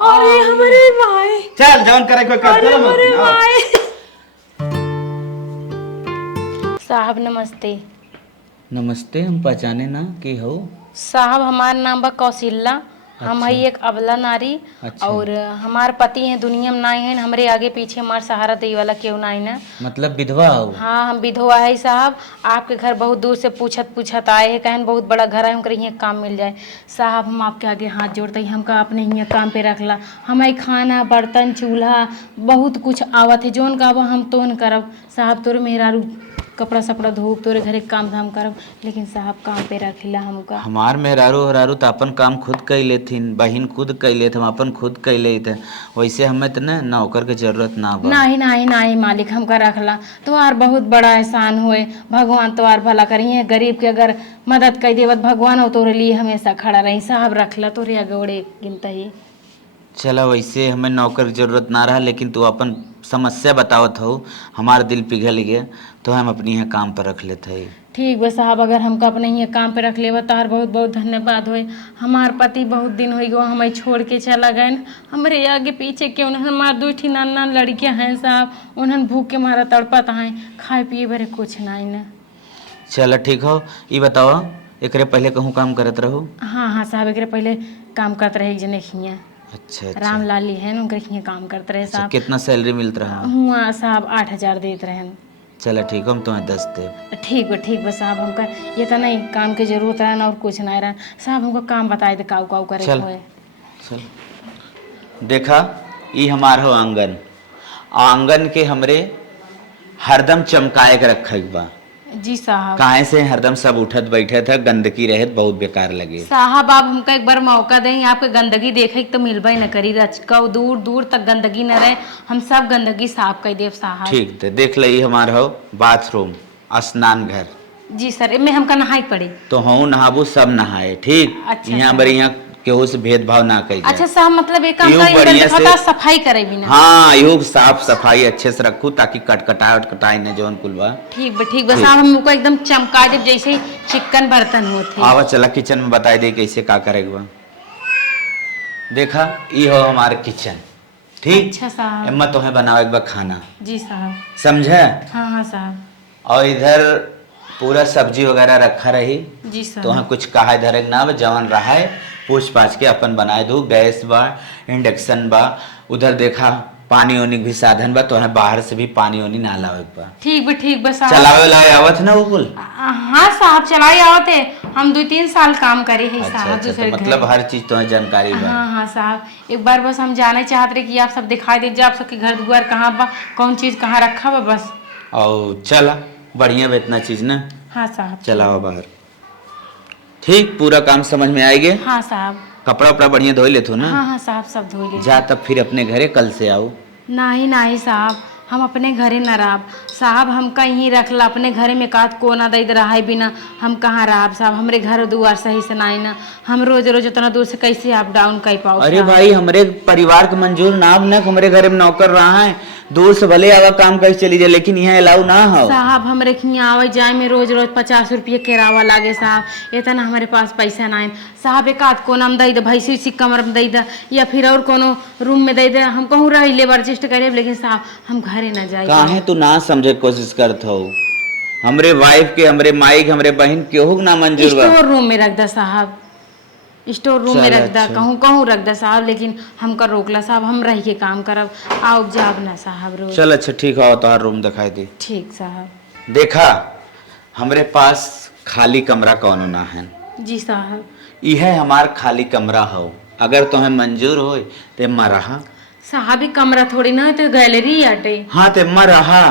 अरे हमारे माए, चल जौन करे कोई कर अरे चलो हमारे मत माए। साहब नमस्ते। नमस्ते। हम पहचाने ना कि हो। साहब हमारा नाम बा कौशल्या। हम अच्छा। हई एक अबला नारी। अच्छा। और हमार पति हैं दुनिया में नाई हैं, हमरे आगे पीछे हमार सहारा दे वाला क्यों नाई ना। मतलब विधवा हो। हाँ हम विधवा है साहब। आपके घर बहुत दूर से पूछत पूछत आए हैं, कहन बहुत बड़ा घर है, हमको यहाँ काम मिल जाए। साहब हम आपके आगे हाथ जोड़ते हैं, हमका अपने यहाँ काम पे रखला। हमारे खाना बर्तन चूल्हा बहुत कुछ आवत है, जोन का हम तोन करब। साहब तोरे मेहरारू कपड़ा सपड़ा धोब, तोरे घरे काम धाम करब, लेकिन साहब काम पे रखिला हमका। हमार मेहरारू हरारू तो अपन काम खुद कर लेथिन, बहिन खुद कर लेत, हम अपन खुद कर लेते। वैसे हमें तो ना नौकर के जरूरत ना बा। नहीं नहीं नहीं मालिक, हमका रखला तुम्हार बहुत बड़ा एहसान हुए। भगवान तुम्हार भला करिए, गरीब के अगर मदद कर देवत भगवान हो तोरे लिए हमेशा खड़ा रही। साहब रखला तोरे अगोड़े गिनता ही। चला वैसे हमें नौकर की जरूरत ना रहा, लेकिन तू अपन समस्या बतावत हो, हमारा दिल पिघल गया, तो हम अपनी यहाँ काम पर रख लेते हैं। ठीक बा साहब, अगर हमका अपने यहाँ काम पे रख लेवा तार बहुत बहुत धन्यवाद होए। हमार पति बहुत दिन हो गए हमें छोड़ के चला गए, हमारे आगे पीछे क्यों ना। हमार दो ठी नान नान लड़कियाँ हैं साहब, उन्हन भूख के मारा तड़पत हैं, खाए पिए भरे कुछ नहीं न। चलो ठीक हो, ये बताओ एकरे पहले कहूँ काम करत रहो। हाँ हाँ साहब, एक पहले काम करते रहे एक जने खिया। अच्छा अच्छा। रामलाली है न, उनके खिया काम करते रहे अच्छा, साहब। कितना सैलरी मिलता रहा। हुआ साहब 8,000 देते रहे। चलो ठीक हो, हम तुम्हें 10 दे। ठीक बा साहब, हमका ये तो नहीं काम की जरूरत रहना और कुछ नहीं रहना। साहब हमको काम बताए दे काऊ काऊ करे चल। होए। चल देखा, ये हमार हो आंगन। आंगन के हमरे हरदम चमकाए के रखे बा। जी साहब। काहे से हरदम सब उठत बैठे थे, गंदगी रहत बहुत बेकार लगे। साहब आप हमका एक बार मौका दें, आपके गंदगी देखे तो मिलबे न करी, रचका दूर दूर तक गंदगी न रहे, हम सब गंदगी साफ कर देव साहब। ठीक थे, देख ली हमार हो बाथरूम, स्नान घर। जी सर, इनमें हमका नहाई पड़े। तो हूँ नहाबू सब नहाए, ठीक। अच्छा, यहाँ अच्छा। बड़ी यहाँ केहू से भेदभाव ना कही जाए। अच्छा साहब, मतलब एक काम यूं करें, बढ़िया अंदर से- देखो तो सफाई करे भी ना। हाँ योग साफ सफाई अच्छे से रखू, ताकि कटकटाई न जौन कुलवा। ठीक बा ठीक। साहब, हमको एकदम चमका दे जैसे ही चिकन बर्तन होते। आवा चला किचन में बताई दे कैसे का करेगा। देखा, ये हो हमारे किचन, ठीक। अच्छा साहब। एम्मा तुम्हें बनाओ एक बार खाना, जी साहब। समझे। हाँ हाँ साहब। और इधर पूरा सब्जी वगैरह रखा रही। जी साहब। तो हाँ कुछ कहा इधर ना जवान रहा है, पूछ पाछ के अपन बनाए दो। गैस बा, इंडक्शन बा, उधर देखा पानी ओनी भी साधन बा, तो है बाहर से भी पानी ओनी ना लावे बा। ठीक बा साहब। चलावे लावे आवत ना वो कुल। हाँ साहब, चलाई आवत है, हम 2-3 साल काम करे हैं अच्छा साहब अच्छा, दूसरे तो मतलब घर। हर चीज तो है जानकारी बा। हाँ हाँ साहब, एक बार बस हम जाने चाहते रहे कि आप सब दिखाई दीजिए, आप सबके घर द्वार कहाँ बा, कौन चीज कहाँ रखा बा बस। और चला बढ़िया बा इतना चीज ना। हाँ साहब। चलाओ बाहर, ठीक। पूरा काम समझ में आएगे। हाँ साहब। कपड़ा उपड़ा बढ़िया धोई लेते हो ना। हाँ हाँ साहब, सब धो लीजिए। जा तब फिर अपने घरे कल से आओ। नहीं साहब, हम अपने घरे न रहब साहब, हम कहीं रखला अपने घरे में कात को ना दे रहा है बिना, हम कहाँ रहब साहब, हमरे घर दुआर सही से नहीं ना, हम रोज रोज उतना दूर से कैसे अप डाउन कर पाओ। अरे भाई, हमरे परिवार के मंजूर ना न हमारे घरे में नौकर रहा है, दूर से भले आवा काम कर चली जाए, लेकिन यहाँ अलाउ ना हो साहब। हमरे यहाँ आवे जाए में रोज रोज 50 रुपये किरावा लागे साहब, इतना हमारे पास पैसा नहीं साहब। एक आध कोना में दे दे, भैंसी उसी कमर में दे दे, या फिर और कोनो रूम में दे दे, हम कहूँ रही लेबर एडजस्ट करे, लेकिन साहब हम घरे न जाए। काहे तू ना समझे कोशिश करत हो। हमरे वाइफ के, हमरे माई के, हमरे बहन केहू ना मंजूर बा। स्टोर रूम में रख दे साहब, स्टोर रूम में चल, रख दे, अच्छा। कहूँ रख दे साहब, लेकिन हमका रोकला साहब, हम रह के काम करब, आओ जाब ना साहब रोज। चल अच्छा ठीक है, तो रूम दिखाई दे। ठीक साहब। देखा, हमरे पास खाली कमरा कौनो ना है। जी साहब। यह हमार खाली कमरा हो, अगर तुम्हें मंजूर हो तो एम्मा रहा। साहब ही कमरा थोड़ी ना है, तो गैलरी हटे। हाँ तो एम्मा रहा,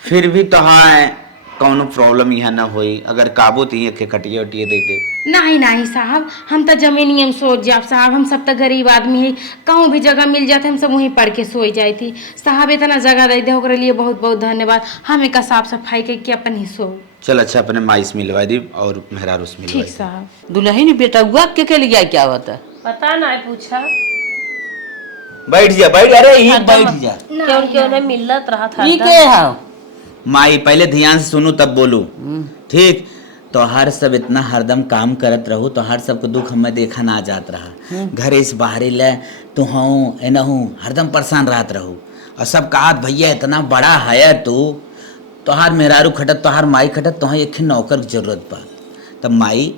फिर भी तो हाँ कौनो प्रॉब्लम यहाँ ना होई, अगर काबू तो के कटिए उटिए दे दे। नहीं साहब, हम तो जमीनियम सोच जाब साहब, हम सब तो गरीब आदमी है, कहूँ भी जगह मिल जाते हम सब वहीं पढ़ के सोई जाए थी साहब। इतना जगह दे दे, ओकरे लिए बहुत बहुत धन्यवाद। हमें का साफ सफाई करके अपन ही सो। चल अच्छा, अपने माई से मिलवा दी और मेहरारू से मिलवा ठीक दी। साहब। दुल्हन बेटा हुआ के लिए क्या होता है? पता ना पूछा बैठ जा, बैठ, अरे ही बैठ जा। क्यों ने मिलत रहा था ई के है? माई पहले ध्यान से सुनू तब बोलू, ठीक। तोहार सब इतना हरदम काम करत रहू, तोहार सबको दुख हमें देखा ना जात रहा। घरे इस बाहरी ले तू हूँ एनहूँ हरदम परेशान रहत रहू। और सब कहा भैया इतना बड़ा है तू, तोहार मेहरारू खटत, तोहार माई खटत, तोहार एक नौकर की जरूरत बा। तब माई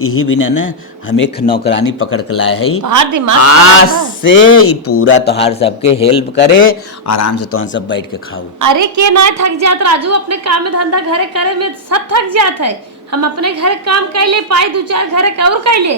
यही बिना न हम एक नौकरानी पकड़ के लाए है, तोहार दिमाग आज खराब बा। से ई पूरा तोहार सबके हेल्प करे, आराम से तोहन सब बैठ के खाऊ। अरे के ना थक जात राजू, अपने काम में धंधा घरे करे में सब थक जात है। हम अपने घर काम कैले पाई, 2-4 घरे के और कैले।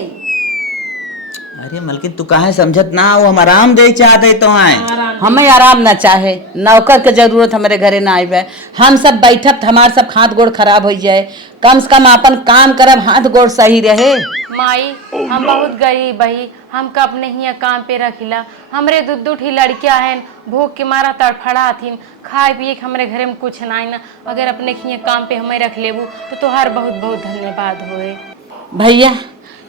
अरे मलकिन तू काहे समझत ना हो, हम आराम दे चाहते तो आए। हमें आराम ना चाहे, नौकर के जरूरत हमारे घरे ना आवे। हम सब बैठब तो हमार सब हाथ गोड़ खराब हो जाए। कम से कम अपन काम करब, हाथ गोड़ सही रहे। माई हम बहुत गरीब बही, हमका अपने हिया काम पे रखिला। हमरे दू ठी लड़कियां हैं, भूख के मारा तड़फड़ा हथिन, खाए पिए के हमरे घरे में कुछ नहीं ना। अगर अपने हिया काम पे हमें रख लेबू तो तोहार बहुत बहुत धन्यवाद होए। भैया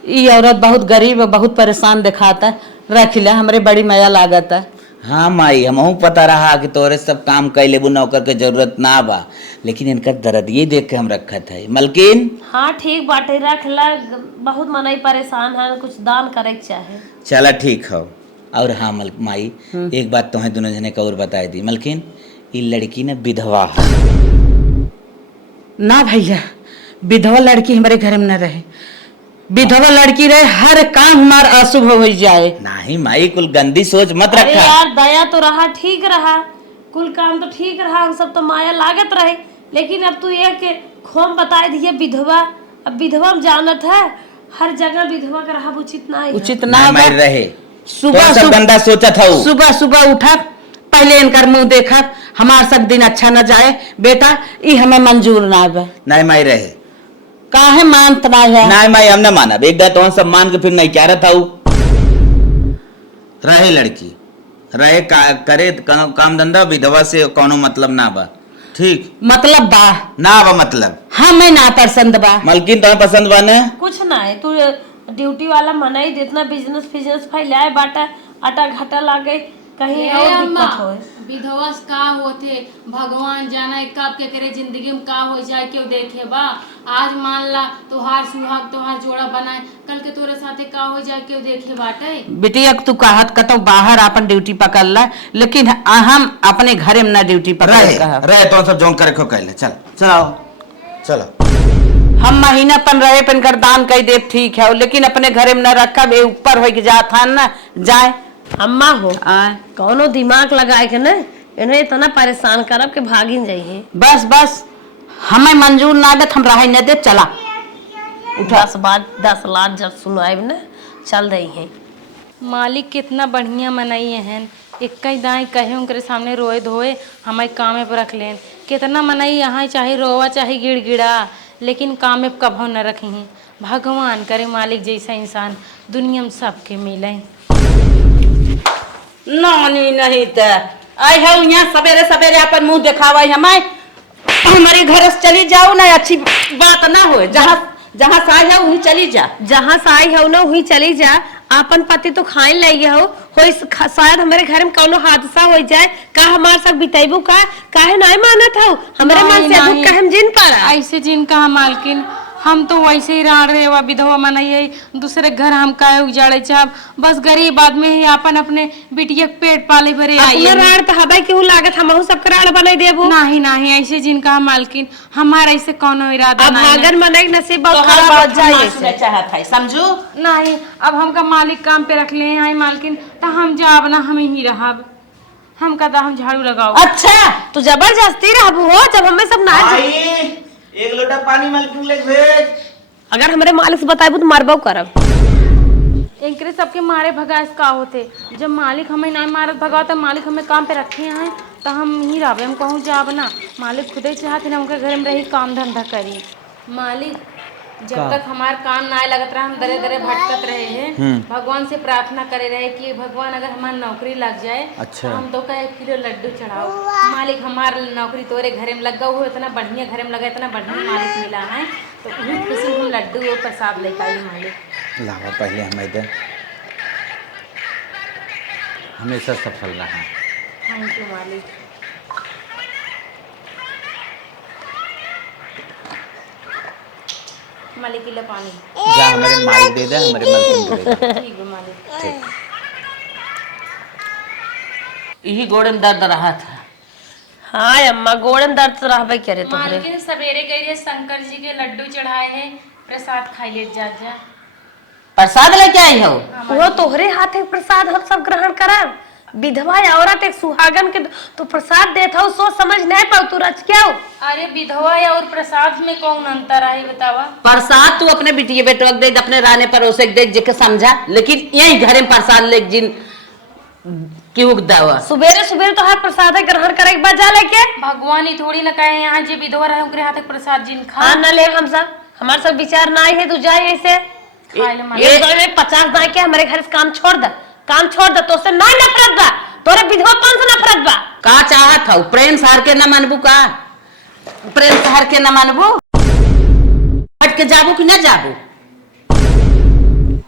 ये औरत बहुत गरीब और बहुत परेशान दिखाता, रखिला हमरे बड़ी माया लागत है। हाँ माई हमहू पता रहा कि तोरे सब काम कर लेबू, नौकर के जरूरत ना बा, लेकिन इनका दर्द ये देख के हम रखत है। मलकिन हाँ ठीक बाटे, रख ला। बहुत मनई परेशान है, कुछ दान करे के चाहे। चला ठीक हो। और हाँ माई एक बात तुम्हें दोनों जने का और बताई दी, मलकिन ये लड़की ना विधवा है। ना भैया, विधवा लड़की हमारे घर में न रहे। विधवा लड़की रहे, हर काम हमारा अशुभ हो जाए। नहीं माई कुल गंदी सोच मत अरे रखा। यार दया तो रहा, ठीक रहा, कुल काम तो ठीक रहा, हम सब तो माया लागत रहे। लेकिन अब तू ये के खोम बताए दिए विधवा। अब विधवा में जानत है, हर जगह विधवा का रहा उचित ना है। उचित ना ना मार रहे, सुबह सब गंदा सोचत हो। सुबह सुबह उठा, पहले इनकर मुंह देखा, हमार सब दिन अच्छा न जाए। बेटा ये हमें मंजूर ना आवे। नहीं माई रहे, काहे मानत ना है? नहीं माई हम ना मानब। एक दा तो सब मान के फिर नहीं क्या रहा रहे लड़की रहे करे काम धंधा, विधवा से कोनो मतलब ना बा। ठीक मतलब बा ना बा, मतलब हमें ना पसंद बा। मलकिन तुम्हें पसंद बा ना? कुछ ना है, तू ड्यूटी वाला मनाई जितना बिजनेस फैलाए बाटा, आटा घाटा लागे कहीं और दिक्कत होए। विधवा का होते भगवान जाने कब के करे जिंदगी में का हो जाए, क्यों देखे बा। आज मान ला तोहार सुहाग तोहार जोड़ा बनाए, कल के तोरे साथे का हो जाए, क्यों देखे बाटे। बिटिया तू कहत कतो बाहर अपन ड्यूटी पकड़ ला, लेकिन हम अपने घरे में ना ड्यूटी पकड़ रहे तो सब जोन करे खो कहले। चल चलो चलो। हम महीना पन रहे पन कर दान कई दे ठीक है, लेकिन अपने घरे में न रखा ऊपर हो के जात ना जाए। अम्मा हो कौनो दिमाग लगाए के ना, इन्हें इतना परेशान करब के भागिन जाइए। बस बस हमें मंजूर ना दे, हम रहे न दे। चला 10 लाख जब सुनाए ना चल रही है। मालिक कितना बढ़िया मनाई हैं, एक दाई कहे उनके सामने रोए धोए हमारे कामे पर रख लें। कितना मनाई यहाँ, चाहे रोवा चाहे गिड़गिड़ा, लेकिन कामे पर कभो न रखी। भगवान करे मालिक जैसा इंसान दुनिया में सबके मिले। नहीं तो आई है यहाँ सवेरे सवेरे अपन मुंह दिखावा हमें, हमारे घर से चली जाओ ना, अच्छी बात ना हो। जहाँ जहाँ से आई है वहीं चली जा, जहाँ से आई हो ना वहीं चली जा। आपन पति तो खाए लगे हो शायद हमारे घर में कौनो हादसा हो जाए, का हमारे साथ बिताइबू का काहे नहीं माना था हमारे मन से दुख का हम जिन पड़ा। ऐसे जिन कहा मालकिन, हम तो वैसे ही राण रहे वा विधवा मनाई, दूसरे घर हम काहे उजाड़े चाहब। बस गरीब आदमी ही अपन अपने बिटिया के पेट पाले भरे आई। अपना राण तो हबाई क्यों लागत, हमहू सबके राण बनाई देबो। नहीं नहीं ऐसे जिन कहा मालकिन, हमारा ऐसे कोनो इरादा नहीं है। भागन बनाई नसीब बहुत खराब हो जाए चाहत है, समझो। नहीं अब हमका मालिक काम पे रख ले हैं मालकिन, तो हम जाब ना, हम ही रहब। हम कहता हम झाड़ू लगाओ। अच्छा तो जबरदस्ती रहबू हो, जब हमें सब ना एक लोटा पानी मलकिन ले भेज। अगर हमारे मालिक से बताइबू तो मारबो करब। इनके सबके मारे भगास का होते, जब मालिक हमें नहीं मारत भगाओ, तो मालिक हमें काम पे रखे हैं तो हम ही रहबे। हम कहूँ जाब ना, मालिक खुदे चाहते ना उनके घर में रही काम धंधा करी। मालिक जब तक हमार काम ना लगत रहा, हम दरे दरे भटकत रहे हैं। भगवान से प्रार्थना करे रहे कि भगवान अगर हमारी नौकरी लग जाए, अच्छा। तो हम तो का 1 किलो लड्डू चढ़ाओ। मालिक हमार नौकरी तोरे घरे में लगा हुआ, इतना बढ़िया घरे में लगा, इतना बढ़िया मालिक मिला है, तो वही खुशी हम लड्डू और प्रसाद लेकर आई। मालिक लावा पहले हम इधर हमेशा सफल रहा। थैंक यू मालिक। मालिक के लिए पानी। जा हमारे माई दे दे, हमारे मन दे दे। ठीक है मालिक। ठीक। यही गोड़ में दर्द रहा था। हाँ अम्मा गोड़न दर्द तो रहबे करे तोहरे। मालकिन सवेरे गई है शंकर जी के लड्डू चढ़ाए हैं, प्रसाद खाई ले जा जा। प्रसाद लेके आई हो? वो तोहरे हाथ एक प्रसाद हम सब ग्रहण करब। विधवा औरत एक सुहागन के तो प्रसाद देता हो, सोच समझ नहीं पाऊ तू रच क्या हो? अरे विधवा या और प्रसाद में कौन अंतर है बतावा? प्रसाद तू अपने बिटिया बेटवा के दे, अपने राने पड़ोसे के दे जेके समझा, लेकिन यही घरे में प्रसाद ले जिन क्यों दावा? सुबेरे सुबेरे तो हर प्रसाद ग्रहण करे के बाद जा लेके। भगवान ही थोड़ी ना कहे यहाँ जे विधवा रहे ओकरे हाथ एक प्रसाद जिन खा। हाँ न ले हम सब, हमारे सब विचार ना है तू जाए ऐसे। खा ले मालिक। ये में 50 ना के हमारे घर से काम छोड़ दे, काम छोड़ दे। तो से ना नफरत बा, तोरे विधवा कौन सा नफरत बा? का चाहत हो? प्रेम सार के न मानबू का? प्रेम सार के न मानबू? हट के जाबू कि न जाबू?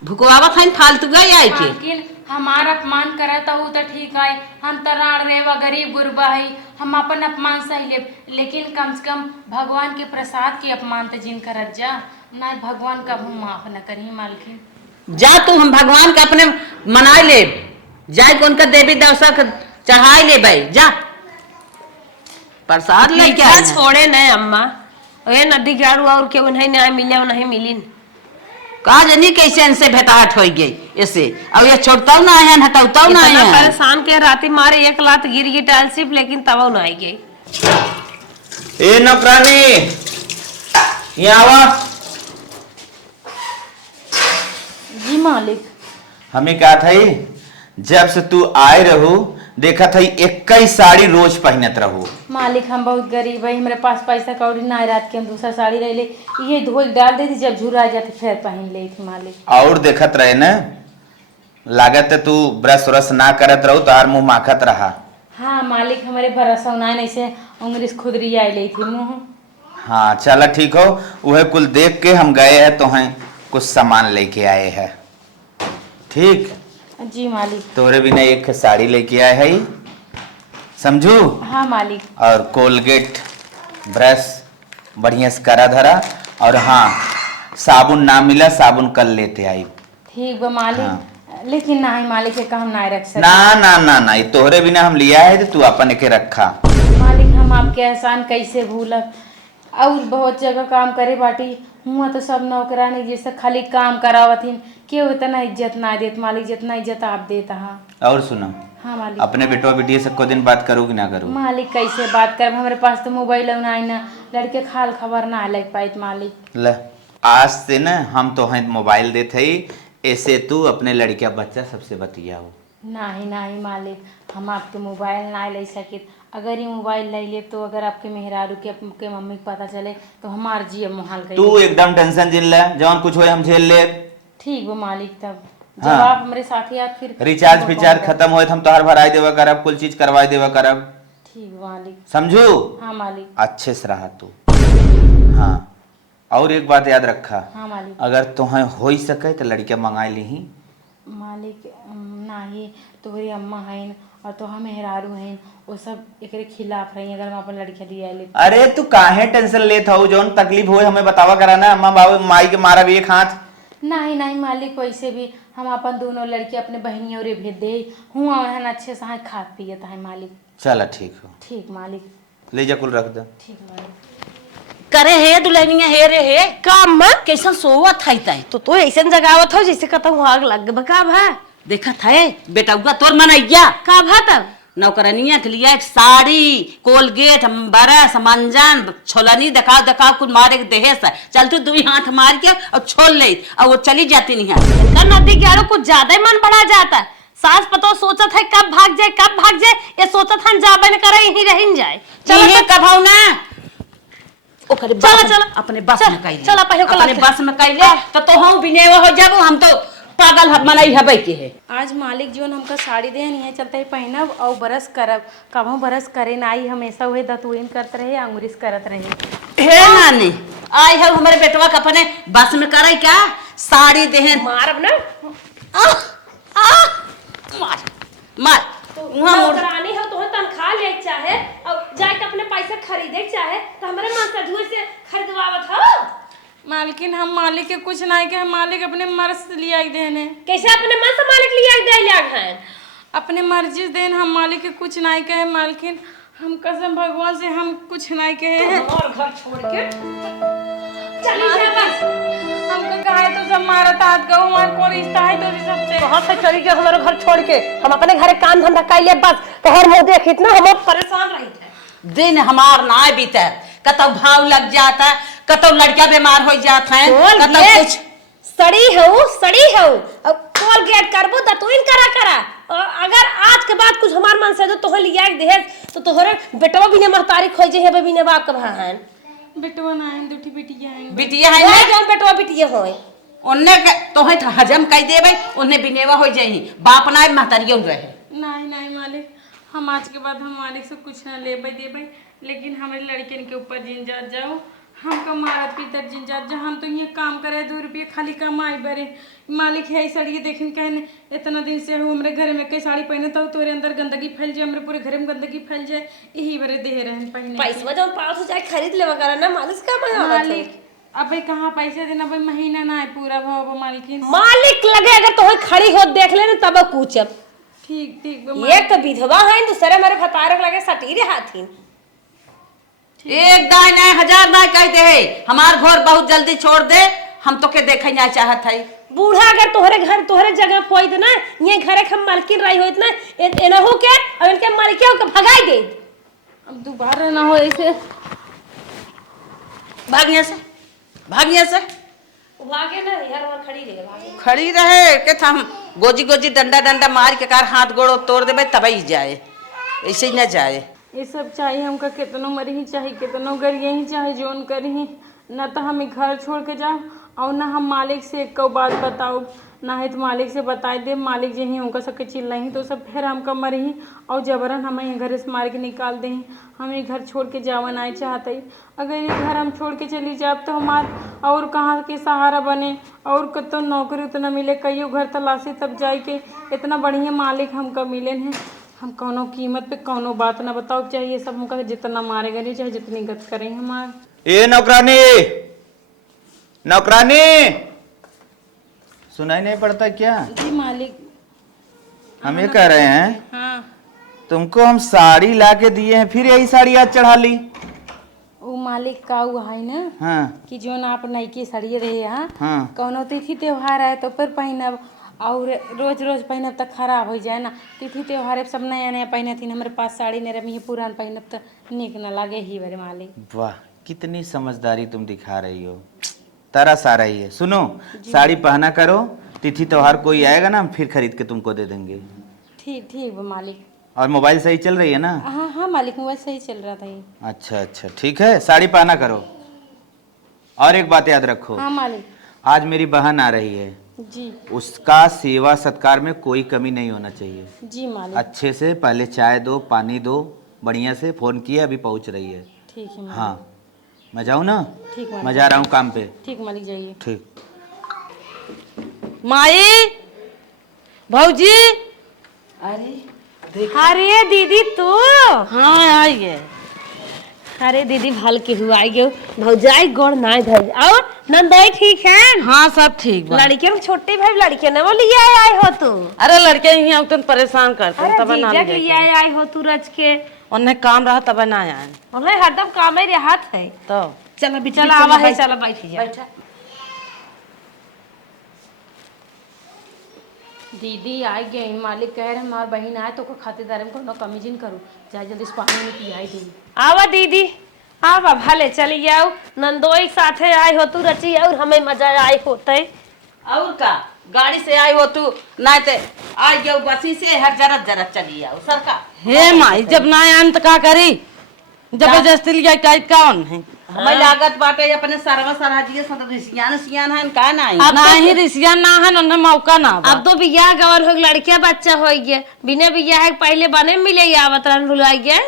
भुकवावत है फालतू गई आई के। मालकिन हमारा अपमान करता हूँ तो ठीक है, हम तराड़ रेवा गरीब गुरबा है, हम अपन अपमान सही ले, लेकिन कम से कम भगवान के प्रसाद के अपमान तो जिन करत जा ना, भगवान का हम माफ न करी मालकिन। जा तू, हम भगवान का अपने मनाई ले, जाए कौन का देवी देवता का चढ़ाई ले भाई, जा प्रसाद लेके पीछा आए। छोड़े नहीं अम्मा, ये नदी गाड़ू और के उन्हें नहीं मिले नहीं मिली। कहा जनी कैसे इनसे भेटाहट हो गई ऐसे, अब ये छोड़ता ना है हटाता ना इतना है। परेशान के राती मारे एक लात गिर गई टाइल सिर्फ, लेकिन तब ना आई गई। ए नौकरानी यहाँ आवा। जी मालिक। हमें कहा था जब से तू आए रहो देखा था एक ही साड़ी रोज पहनत रहो। मालिक हम बहुत गरीब है, हमारे पास पैसा कौड़ी ना है, रात के हम दूसरा साड़ी रह ले ये धोल डाल देती, जब झुरा जाती फिर पहन ले थी मालिक। और देखत रहे न, लागत है तू ब्रश व्रश ना करत रहो तो हर मुंह माखत रहा। हाँ मालिक हमारे भरोसा ना नहीं से उंगलिस खुदरी आई ली थी मुँह। हाँ चला ठीक हो, वह कुल देख के हम गए हैं तो हैं कुछ सामान लेके आए हैं। ठीक जी मालिक। तोरे बिना एक साड़ी लेके आए है समझू। हाँ मालिक। और कोलगेट ब्रश बढ़िया से करा धरा, और हाँ साबुन ना मिला साबुन कल लेते आई। ठीक बा मालिक। हाँ। लेकिन ना ही मालिक के हम ना रख सकते। ना ना ना ना तोहरे बिना हम लिया है तो तू अपन के रखा। मालिक हम आपके एहसान कैसे भूलब, और बहुत जगह काम करे बाटी हुआ तो सब नौकरानी जैसे खाली काम करावथिन, क्यों इतना इज्जत ना देत मालिक जितना इज्जत आप देता। हाँ और सुनो, हाँ मालिक। अपने बेटवा बेटिया से को दिन बात करूँ कि ना करूँ? मालिक कैसे बात कर, हमारे पास तो मोबाइल ना आई ना, लड़के खाल खबर ना लग पाई मालिक। ले आज से न हम तो हैं मोबाइल देते ही, ऐसे तू अपने लड़किया बच्चा सबसे बतियाओ। नहीं मालिक हम आपके मोबाइल ना ले सके, अगर ये मोबाइल ले ले तो अगर आपके मेहरारू के मम्मी को पता चले तो हमार जी मुहाल कर। तू एकदम टेंशन जिन ले, जौन कुछ हो हम झेल ले। ठीक वो मालिक। तब जब हाँ। आप हमारे साथी आप फिर रिचार्ज फिचार्ज खत्म हो हम तोहर भराई देवा करब, कुल चीज करवाई देवा करब। ठीक मालिक। समझू? हाँ मालिक। अच्छे से रहा तू। हाँ और एक बात याद रखा, हाँ मालिक। अगर तुम्हें हो ही सके तो लड़कियां मंगाई ली मालिक नाही तोहरी अम्मा हैं और तो हम मेहरारू हैं, वो सब एकरे खिलाफ रही अगर हम अपन लड़कियां लिया ले। अरे तू काहे टेंशन लेत हो, जौन तकलीफ हो हमें बतावा कराना, अम्मा बाबू माई के मारा भी एक हाथ। नहीं मालिक वैसे भी हम अपन दोनों लड़की अपने बहनी और भेज दे हुआ अच्छे से हाँ खात पियत है मालिक। चला ठीक हो। ठीक मालिक। ले जा कुल रख दे। ठीक मालिक। करे हे दुल्हनिया हे रे हे काम कैसा सोवत है तय तो ऐसे जगावत हो जैसे कहता हूँ आग लग बका भा। देखा था बेटा तोर मनैया का भा तब नौकरनिया के लिए एक साड़ी कोलगेट बरस मंजन छोलनी दिखाओ दिखाओ कुछ मारे के देहे से चल तू दुई हाथ मार के और छोल ले और वो चली जाती नहीं है। इनका नदी ग्यारह कुछ ज्यादा ही मन बढ़ा जाता। सास पतो सोचत है कब भाग जाए, ये सोचत है जाबे न करे यहीं रहिन जाए। चलो कब हो ना ओकरे चलो अपने बस में कइले चलो पहिले अपने बस में कइले तो हम बिनेवा हो जाबो, हम तो पागल मनई हबै के है। आज मालिक जो हमका साड़ी दे नहीं चलते पहनब और बरस करब, कब बरस करे ना आई हमेशा वही दतुइन करते रहे अंगुरिस करत रहे। हे नानी आई है हमारे बेटवा के अपने बस में करे क्या साड़ी देहे मारब ना मार मार वहां नौकरानी हो तो तनख्वाह ले चाहे और जाके अपने पैसे खरीदे चाहे तो हमारे मन से धुए से खरीदवावत हो। मालकिन हम मालिक के कुछ नहीं के, हम मालिक अपने मर्ज से लिया देने। कैसे अपने मन से मालिक लिया दे लिया है? अपने मर्जी से देन, हम मालिक के कुछ नहीं कहे मालकिन। हम कसम भगवान से हम कुछ नहीं कहे हैं। और घर छोड़ के चली जा बस। हमको कहा तो सब मारत हाथ गो, हमार को रिश्ता है तो सबसे। कहाँ से चली गई हमारे घर छोड़ के? हम अपने घरे काम धंधा कर लिए बस। तोहर मुंह देख इतना हम परेशान रही थे। दिन हमार ना बीते, कतौ घाव लग जाता, कतौ लड़का बीमार हो जाता है, कतौ कुछ सड़ी हो। अब कॉल गेट करबो त तू इन करा। अगर आज के बाद कुछ हमार मन से जो तोहर लिया दे तो तोहरे बेटवा भी ने महतारी खोज जे है बिने बाप के भाहन। बेटवा ना है, दूठी बिटिया है। बिटिया है ना, जौन बेटवा बिटिया होए उन्ने तोहे हजम कर देबे, उन्ने बिनेवा हो जाही। बाप ना महतारियों रहे। नहीं मालिक, हम आज के बाद हम मालिक से कुछ ना लेबे देबे, लेकिन हमारे लड़कियन के ऊपर जिन जात जाओ, हमको मारत पीतर जिन जात जाओ। हम तो ये काम करे 2 रुपये खाली कमाई बरे। मालिक है साड़ी देखे कहने इतना दिन से हो हमरे घर में कई साड़ी पहने तो तोरे अंदर गंदगी फैल जाए, हमरे पूरे घर में गंदगी फैल जाए, यही बरे दे रहे पहने। पैसा जौन पास हो जाए खरीद लेवा करा ना मालिक का मालिक अब कहाँ पैसे देना भाई, महीना ना है पूरा भाव मालिकिन। मालिक लगे अगर तो खड़ी हो देख ले ना तब पूछब। ठीक एक तो विधवा है, दूसरे मेरे भतारक लगे सटीरे हाथीन। एक दाई नहीं 1000 दाई कह दे, हमार घर बहुत जल्दी छोड़ दे, हम तो के देखे ना चाहत है। बूढ़ा अगर तोहरे घर तोहरे जगह पोई दे ना, ये घरे हम मालकिन रही होइत ना, एनहु के और इनके मालिकियों के भगाई दे। अब दोबारा ना हो ऐसे। भागिया से भागे ना यार, और खड़ी रहे भागे। खड़ी रहे के हम गोजी डंडा मार के कार हाथ गोड़ो तोड़ देबे तबई जाए, ऐसे ही ना जाए। ये सब चाहिए हमका, कितनों मरी ही चाहिए, कितनों गरिए ही चाहे जोन करी ही। न तो हम घर छोड़ के जाओ और ना हम मालिक से एक बात बताओ, ना है तो मालिक से बताए दे। मालिक जे ही हमका सबके चिल्लाई तो सब फिर हमका मरी ही और जबरन हमें घर से मार के निकाल दे। हम ये घर छोड़ के जावा नहीं चाहते। अगर ये घर हम छोड़ के चली जाब तो हमार और कहाँ के सहारा बने, और कतो नौकरी उतना मिले, कईयों घर तलाशी तब जाए के इतना बढ़िया मालिक हमका मिले हैं। हम कौनो कीमत पे कौनो बात ना बताओ चाहिए, सब हमका जितना मारेगा नहीं चाहे जितनी गत करें हमार। ए नौकरानी सुनाई नहीं पड़ता क्या? जी मालिक। हम ये कह रहे हैं हाँ। तुमको हम साड़ी ला के दिए हैं, फिर यही साड़ी आज चढ़ा ली। वो मालिक का वो है ना, हाँ कि जो ना आप नई साड़ी रहे हाँ, हाँ कौनो तिथि त्योहार है तो फिर पहनब, और रोज रोज पहनब तो खराब हो जाए ना। तिथि त्योहार सब नया नया पहने थी, हमारे पास साड़ी नहीं रही, पुरान पहनब तो निक न लगे ही बड़े मालिक। वाह कितनी समझदारी तुम दिखा रही हो, तरस आ रही है। सुनो साड़ी पहना करो, तिथि त्योहार कोई आएगा ना हम फिर खरीद के तुमको दे देंगे। ठीक मालिक। और मोबाइल सही चल रही है ना? हाँ मालिक, मोबाइल सही चल रहा था ये। अच्छा ठीक है, साड़ी पहना करो। और एक बात याद रखो। हाँ मालिक। आज मेरी बहन आ रही है जी। उसका सेवा सत्कार में कोई कमी नहीं होना चाहिए। जी मालिक। अच्छे से पहले चाय दो, पानी दो, बढ़िया से। फोन किया अभी पहुंच रही है। ठीक है मालिक। हाँ मैं जाऊँ ना? ठीक मालिक। मैं जा रहा हूँ काम पे। ठीक मालिक, जाइए। ठीक। माई भौजी, अरे दीदी तू? हाँ आइए। अरे दीदी भल के हुआ आई गयो, भौजाई गोड़ नाय धर। और नंदोई ठीक है? हाँ सब ठीक बा। लड़के में छोटे भाई लड़के ने वो लिए आए हो तू? अरे लड़के यहाँ उतन परेशान करते हैं, तब ना जीजा के लिए आए हो तू रच के? उन्हें काम रहा तब ना आए। हमें हरदम काम ही रहत है। तो चलो बिटिया, चलो आवा है, चलो बैठ जा। बैठा। दीदी आई गई, मालिक कह रहे हमार बहन आए तो खातिरदारी में कोनो कमी जिन करूँ, चाहे जल्दी से पानी में पियाई दी। आवा दीदी आवा, भले चली जाओ। नंदोई साथे आए हो तू रची, और हमें मजा आए होते। और का गाड़ी से आई हो तू, ना ते आई जाओ बसी से, हर जरा चली आओ सरका। हे माई जब ना आन तो का करी, जबरदस्ती लिया काई कौन है? हमें लागत बाटे अपने सरवा सराजिए सद रिसियान है का नहीं रिसियान ना है, उन्हें मौका ना। अब तो बियाह गवर हो, लड़के बच्चा हो गया, बिना बियाह है पहले बने मिले आवत रन भुलाई गया।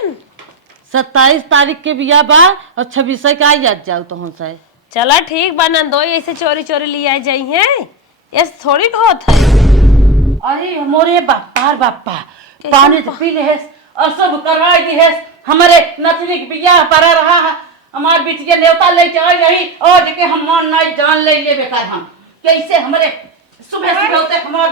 27 तारीख के बिया बा और 26 का आई जाओ तो हम से। चला ठीक बा, नंदोई ऐसे चोरी चोरी लिया जाई है, ये थोड़ी बहुत है। अरे मोरे बापा पानी तो पी ले और सब करवाई दी है, हमारे नतनी के बियाह पर रहा हमार बिटिया न्योता ले जाए रही और जेके हम मान नहीं जान ले बेकार हम कैसे हमरे सुबह सुबह होते हमार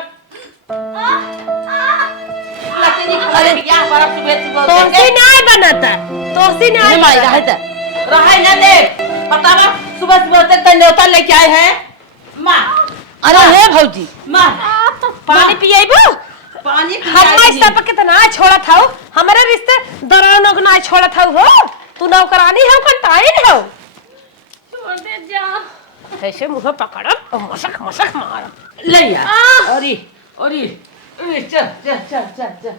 अरे क्या बड़ा सुबह सुबह तोसी नहीं बनता तोसी नहीं माई रहे ना दे बतावा सुबह सुबह होते त न्योता लेके आए हैं मां अरे हे भौजी मां पानी पिएबो पानी हमारे सब के तना छोड़ा था हमारे रिश्ते दौरान ना छोड़ा था हो तू नौकरानी हो कंटाइन हो छोड़ दे जा ऐसे मुंह पकड़ और मसक मसक मार ले यार अरे चल चल चल चल चल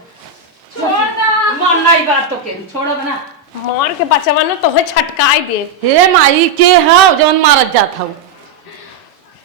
छोड़ ना मन नहीं बात तो के छोड़ो ना मार के बचवा न तो छटकाई दे हे माई के हां जौन मारत जात हूं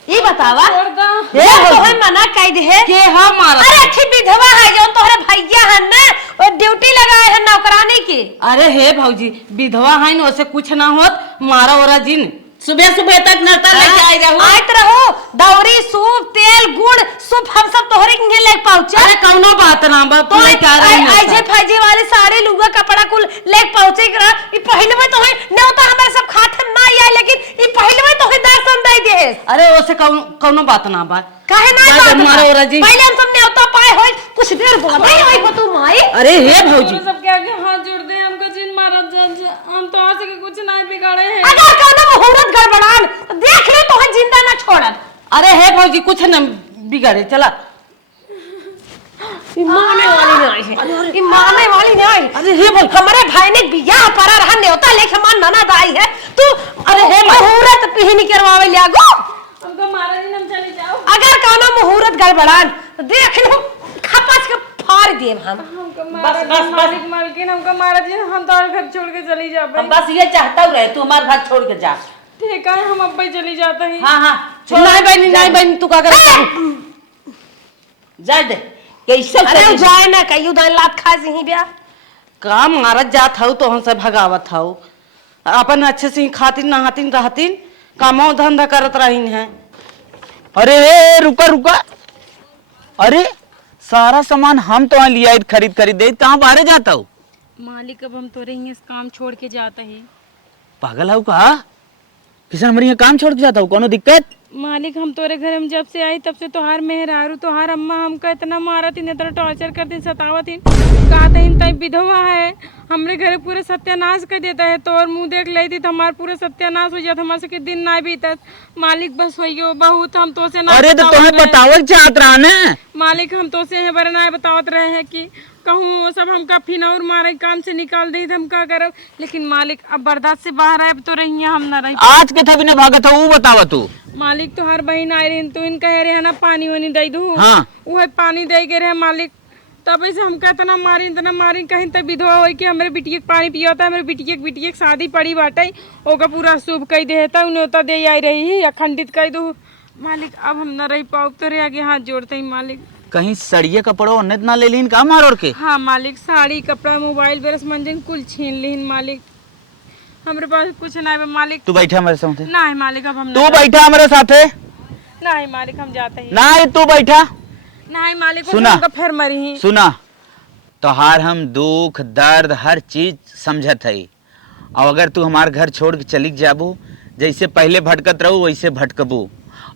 ई बतावा छोड़ दा हे तो है मना कह दे के हां मारत अरे अच्छी विधवा है जो तोहरे भैया है ना वो ड्यूटी लगाए है नौकरानी की अरे हे भौजी विधवा है न ओसे कुछ ना होत मारा ओरा जिन सुबह सुबह तक नरता लेके आई रहू आइत रहो दौरी सूप तेल गुड़ सूप हम सब तोहरे के ले पहुंचे अरे कौनो बात ना बा तो तू लेके आ रही आई जे फजे वाले साड़ी लुगा कपड़ा कुल ले पहुंचे करा ई पहले में तो है न्योता हमारे सब खाते ना आया लेकिन ई पहले में तो है दर्शन दे दे अरे ओसे कौनो बात ना बा काहे ना जा बात मारो ओरा जी पहले हम सब न्योता पाए होय कुछ देर बाद ही होई को तू माई अरे हे भौजी सब क्या के हाथ जोड़ दे हमको जिन मारा हम तो आज के कुछ नहीं बिगाड़े हैं अगर कोनो मुहूर्त गड़बड़ान तो देख ले तो है जिंदा ना छोड़न अरे हे भौजी कुछ न बिगाड़े चला माने वाली नहीं है ये माने वाली नहीं अरे हे बोल हमारे भाई ने बियाह पर रहा न्योता लेके मान ननद आई है तू अरे हे मुहूर्त पहनी करवावे लागो हमको मारा जी हम चले जाओ अगर कोनो मुहूर्त गड़बड़ान तो देख लो खपच के फाड़ देब हम हमको मारा जी मालिक मालकिन हमको मारा जी हम तो घर छोड़ के चली जा हम बस ये चाहता रहे तू हमारे घर छोड़ के जा ठीक है हम अब चली जाते हैं हाँ हाँ नहीं बहनी तू का कर जा दे कैसे अरे जाए ना कहियो दान लात खा ही ब्याह काम मारत जात हूँ तो हमसे भगावत हूँ अपन अच्छे से खातिन नहातिन रहतिन कामो धंधा करत रहीन है अरे रुका रुका अरे सारा सामान हम तो लिया खरीद दे कहाँ बाहर जाता हूँ मालिक अब हम तोरे ही इस काम छोड़ के जाते हैं पागल हूँ कहा किसान हमारे यहाँ काम छोड़ के जाता हूँ कोनो दिक्कत मालिक हम तोरे घर में जब से आई तब से तोहार मेहरारू तोहार अम्मा हमका इतना मारत इतना टॉर्चर करती सतावत कहते हैं तई विधवा है हमरे घरे पूरे सत्यानाश कर देता है तोर मुंह देख लेती तो हमार पूरे सत्यानाश हो जाता हमारे के दिन ना बीतत मालिक बस होइयो बहुत हम तो से ना अरे तो तुम्हें बतावल चाहत रहा ना मालिक हम तो से है बरना बतावत रहे हैं कि कहूँ सब हमका फिनौर मारे काम से निकाल दे हम का करब लेकिन मालिक अब बर्दाश्त से बाहर आए तो रही हम ना रही आज के था बिना भागा था वो बतावा तू मालिक तो हर बहन आए रही तो इन कह रहे है ना पानी वानी दे दू हाँ वो पानी दे के रहे मालिक तब से हमका इतना मारी कहीं तक विधवा हो कि हमारे बिटिया के पानी पिया था हमारे बिटिया की शादी पड़ी बाटे ओका पूरा शुभ कही देता उन्हें दे आई रही है या खंडित कह दू मालिक अब हम न रही पाओ तो रे आगे हाथ जोड़ते ही मालिक कहीं सड़िए कपड़ा उन्नत ना ले लीन का मार और के हाँ मालिक साड़ी कपड़ा मोबाइल ब्रश मंजन कुल छीन लीन मालिक हमारे पास कुछ ना है मालिक तू बैठा हमारे साथ ना है मालिक अब हम तू बैठा हमारे साथ ना है मालिक हम जाते हैं ना तू बैठा ना है मालिक सुना फिर मरी ही सुना तोहार हम दुख दर्द हर चीज समझत है और अगर तू हमार घर छोड़ के चली जाबू जैसे पहले भटकत रहू वैसे भटकबू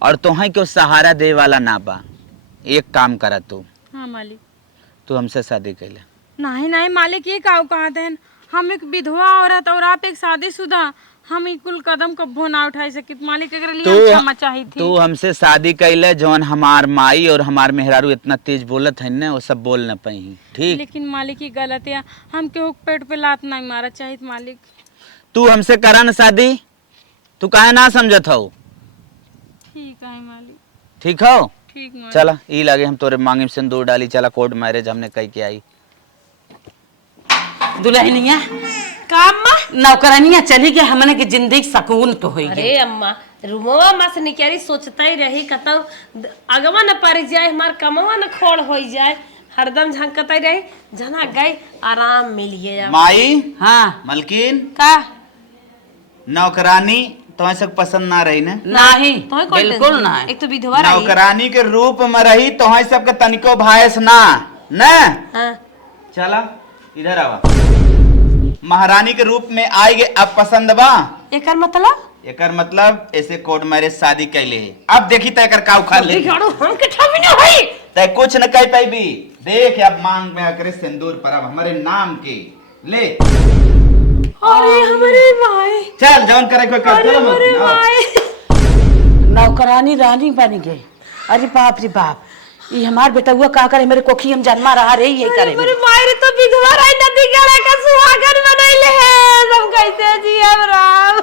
और तोहें क्यों सहारा दे वाला ना बा एक काम करा तू हाँ मालिक तू हमसे शादी कैले नहीं नहीं मालिक ये काऊ कहते हैं हम एक विधवा औरत और आप एक शादीशुदा हम कुल कदम कब्बो ना उठाई सके मालिक अगर लिए क्षमा चाहिए थी तू हमसे शादी कैले जौन हमार माई और हमार मेहरारू इतना तेज बोलत है ना वो सब बोल न पाई ठीक लेकिन मालिक ये गलत है हम क्यों पेट पे लात नहीं मारा चाहिए मालिक तू हमसे करा न शादी तू काहे ना समझत हो ठीक है मालिक ठीक हो ठीक मालिक चला ई लगे हम तोरे मांगे में सिंदूर डाली चला कोर्ट मैरिज हमने कही के आई दुल्हनिया काम्मा नौकरानिया चली गई हमने की जिंदगी सुकून तो होई अरे अम्मा रूमवा में से निकली सोचता ही रही कतौ अगवा न पड़ जाए हमार कमवा न खोड़ हो जाए हरदम झंकता ही रही जना गए आराम मिलिए माई हाँ मलकिन का नौकरानी तुम्हें सब पसंद ना रही ना नहीं तो कोई बिल्कुल ना एक तो विधवा रही नौकरानी के रूप में रही तुम्हें सबके तनिको भायस ना न हाँ चला इधर आवा महारानी के रूप में आएगे अब पसंद बा। एकर मतलब एकर मतलब ऐसे कोर्ट मैरिज शादी कैले है। अब देखी तय कर का उखाड़ ले हम के ठामी ना होई। तय कुछ न कह पाई। देख अब मांग में आकर सिंदूर पर अब हमारे नाम के ले। अरे हमारे माए, चल जौन करे कोई कर चलो हमारे मत। माए। नौकरानी रानी बन गई। अरे बाप रे बाप, ये हमार बेटा हुआ का करे मेरे कोखी हम जन्मा रहा रे ये करे। हमारे माए तो विधवा रही नदी गले का सुहागन बनैले है। हम कैसे जियब राम।